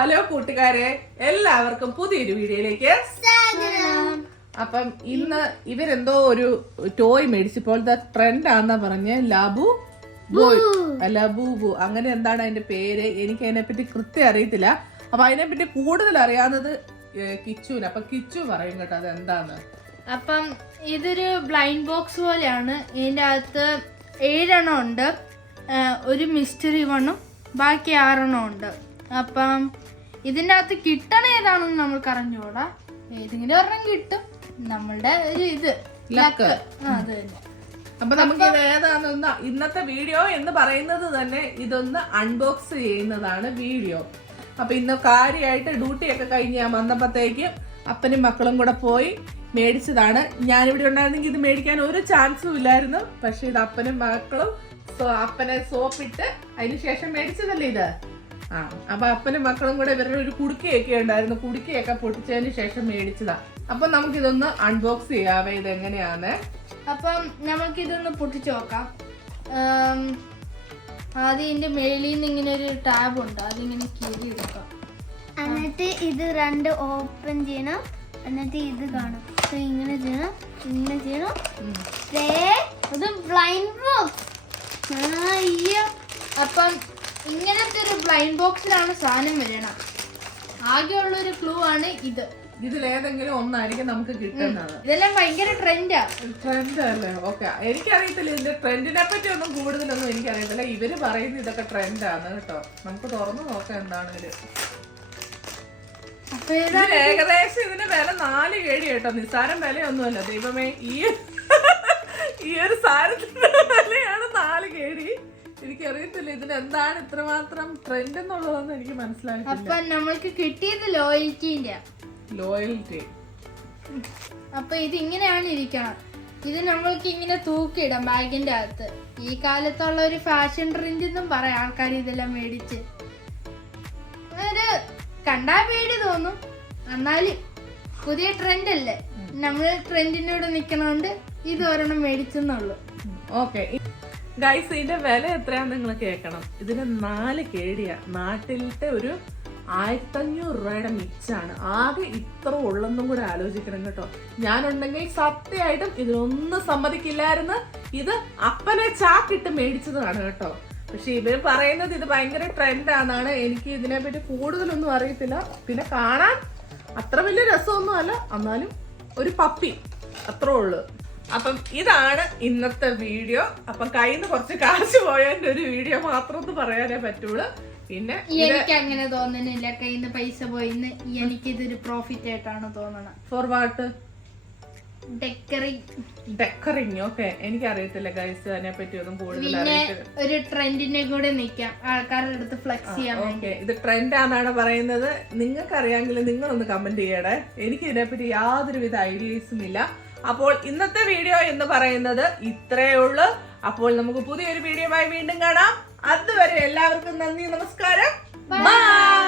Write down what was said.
Hello കൂട്ടുകാരെ, എല്ലാവർക്കും പുതിയൊരു വീഡിയോയിലേക്ക് സ്വാഗതം. അപ്പം ഇന്ന് ഇവരെന്തോ ഒരു ടോയ് മേടിച്ചപ്പോഴത്തെ ട്രെൻഡാന്നാ പറഞ്ഞ് ലബു ബൂ അങ്ങനെ എന്താണ് അതിന്റെ പേര്, എനിക്ക് അതിനെപ്പറ്റി കൃത്യം അറിയത്തില്ല. അപ്പൊ അതിനെപ്പറ്റി കൂടുതൽ അറിയാവുന്നത് കിച്ചുവിന്. അപ്പൊ കിച്ചു പറയും കേട്ടോ അത് എന്താന്ന്. അപ്പം ഇതൊരു ബ്ലൈൻഡ് ബോക്സ് പോലെയാണ്. ഇതിൻ്റെ അകത്ത് 7 എണ്ണം ഉണ്ട്, ഒരു മിസ്റ്ററി വണ്ണും ബാക്കി 6 എണ്ണം ഉണ്ട്. അപ്പം ഇതിൻ്റെ അകത്ത് കിട്ടണ ഏതാണെന്ന് നമ്മൾക്ക് അറിഞ്ഞൂടാ. ഏതെങ്കിലും ഒരെണ്ണം കിട്ടും, നമ്മളുടെ ഒരു ഇത് ലക്ക്. അത് തന്നെ. അപ്പൊ നമുക്ക് ഇത് ഏതാണെന്ന് ഇന്നത്തെ വീഡിയോ എന്ന് പറയുന്നത് തന്നെ ഇതൊന്ന് അൺബോക്സ് ചെയ്യുന്നതാണ് വീഡിയോ. അപ്പൊ ഇന്ന് കാര്യമായിട്ട് ഡ്യൂട്ടിയൊക്കെ കഴിഞ്ഞ് ഞാൻ വന്നപ്പോഴത്തേക്ക് അപ്പനും മക്കളും കൂടെ പോയി മേടിച്ചതാണ്. ഞാനിവിടെ ഉണ്ടായിരുന്നെങ്കിൽ ഇത് മേടിക്കാൻ ഒരു ചാൻസും ഇല്ലായിരുന്നു. പക്ഷെ ഇത് അപ്പനും മക്കളും അപ്പനെ സോപ്പിട്ട് അതിന് ശേഷം മേടിച്ചതല്ലേ ഇത്. അപ്പൊ അപ്പനും മക്കളും കൂടെ ഇവരുടെ ഒരു കുടുക്കയൊക്കെ ഉണ്ടായിരുന്നു, കുടുക്കയൊക്കെ പൊട്ടിച്ചതിന് ശേഷം മേടിച്ചതാ. അപ്പൊ നമുക്കിതൊന്ന് അൺബോക്സ് ചെയ്യാവേ ഇത് എങ്ങനെയാന്ന്. അപ്പം നമുക്കിതൊന്ന് പൊട്ടിച്ചു നോക്കാം. ആദ്യം ഇതിന്റെ മേളിൽ നിന്ന് ഇങ്ങനെ ഒരു ടാബ് ഉണ്ട്, അതിങ്ങനെ കീറി എടുക്കാം. എന്നിട്ട് ഇത് 2 ഓപ്പൺ ചെയ്യണം. എന്നിട്ട് ഇത് കാണും, ഇങ്ങനെ ചെയ്യണം, ഇങ്ങനെ ചെയ്യണം. ഇത് ബ്ലൈൻഡ് ബോക്സ്. അപ്പം ഇങ്ങനത്തെ ഒരു ബ്ലൈൻഡ് ബോക്സിലാണ് സാധനം വരണം. ആകെയുള്ളൊരു ക്ലൂ ആണ് ഇത്. ഇതിലേതെങ്കിലും ഒന്നായിരിക്കും നമുക്ക് കിട്ടുന്നത്. ഇതെല്ലാം ഭയങ്കര ട്രെൻഡാ. ട്രെൻഡ് അല്ലേ? ഓക്കെ, എനിക്കറിയത്തില്ല ഇതിന്റെ ട്രെൻഡിനെ പറ്റി ഒന്നും കൂടുതലൊന്നും എനിക്കറിയത്തില്ല. ഇവര് പറയുന്നത് ഇതൊക്കെ ട്രെൻഡാണ് കേട്ടോ. നമുക്ക് തുറന്നു നോക്കാം എന്താണ് ഇത്. ഏകദേശം ഇതിന്റെ വില 4 കേടി കേട്ടോ, നിസ്സാരം വിലയൊന്നുമല്ല. ദൈവമേ, ഈ ഒരു സാധനത്തിന്റെ വിലയാണ് 4 കേടി. എനിക്കറിയത്തില്ല ഇതിന് എന്താണ് ഇത്രമാത്രം ട്രെൻഡ് എന്നുള്ളതൊന്നും എനിക്ക് മനസ്സിലായിട്ടില്ല. അപ്പൊ നമ്മൾക്ക് കിട്ടിയത് ലോയൽറ്റി. അപ്പൊ ഇത് ഇങ്ങനെയാണ് ഇരിക്കണം. ഇത് നമ്മൾക്ക് ഇങ്ങനെ തൂക്കിയിടാം ബാഗിന്റെ അകത്ത്. ഈ കാലത്തുള്ള ഒരു ഫാഷൻ ട്രെൻഡ് എന്നും പറയാം ആൾക്കാർ ഇതെല്ലാം മേടിച്ച്. ഒരു കണ്ടാ പേടി തോന്നും, എന്നാലും പുതിയ ട്രെൻഡ് അല്ലേ, നമ്മൾ ട്രെൻഡിനോട് നിക്കണോണ്ട് ഇത് ഒരെണ്ണം മേടിച്ചെന്നുള്ളു. ഓക്കെ ഗൈസ്, ഇതിന്റെ വില എത്രയാന്ന് നിങ്ങൾ കേൾക്കണം. ഇതിന് 4 കേടിയാ. നാട്ടിലത്തെ ഒരു 1500 രൂപയുടെ മിച്ചാണ്. ആകെ ഇത്ര ഉള്ളെന്നും കൂടെ ആലോചിക്കണം കേട്ടോ. ഞാനുണ്ടെങ്കിൽ സത്യമായിട്ടും ഇതിനൊന്നും സമ്മതിക്കില്ലായിരുന്നു. ഇത് അപ്പനെ ചാക്കിട്ട് മേടിച്ചതാണ് കേട്ടോ. പക്ഷെ ഇവര് പറയുന്നത് ഇത് ഭയങ്കര ട്രെൻഡാന്നാണ്. എനിക്ക് ഇതിനെപ്പറ്റി കൂടുതലൊന്നും അറിയത്തില്ല. പിന്നെ കാണാൻ അത്ര വലിയ രസമൊന്നും അല്ല, എന്നാലും ഒരു പപ്പി അത്രേ ഉള്ളു. അപ്പം ഇതാണ് ഇന്നത്തെ വീഡിയോ. അപ്പം കയ്യിൽ നിന്ന് കുറച്ച് കാശ് പോയതിന്റെ ഒരു വീഡിയോ മാത്രം ഒന്ന് പറയാനേ പറ്റുള്ളൂ. പിന്നെ എനിക്ക് അങ്ങനെ തോന്നുന്നില്ല കയ്യിൽ നിന്ന് പൈസ പോയിന്ന്. എനിക്കിതൊരു പ്രോഫിറ്റ് ആയിട്ടാണ് തോന്നണത്. For what? ഡെക്കറിങ്. ഓക്കെ, എനിക്കറിയത്തില്ല ഗൈസ് അതിനെ പറ്റി ഒന്നും കൂടുതൽ. പിന്നെ ഒരു ട്രെൻഡിനെ കൂടെ നിൽക്കാം, ആൾക്കാരുടെ അടുത്ത് ഫ്ലെക്സ് ചെയ്യാൻ. ഓക്കെ, ഇത് ട്രെൻഡ് ആണെന്നാണ് പറയുന്നത്. നിങ്ങൾക്ക് അറിയാമെങ്കിൽ നിങ്ങളൊന്ന് കമന്റ് ചെയ്യണേ. എനിക്ക് ഇതിനെപ്പറ്റി യാതൊരുവിധ ഐഡിയസും ഇല്ല. അപ്പോൾ ഇന്നത്തെ വീഡിയോ എന്ന് പറയുന്നത് ഇത്രയേ ഉള്ളൂ. അപ്പോൾ നമുക്ക് പുതിയൊരു വീഡിയോയുമായി വീണ്ടും കാണാം. അതുവരെ എല്ലാവർക്കും നന്ദി, നമസ്കാരം, ബൈ.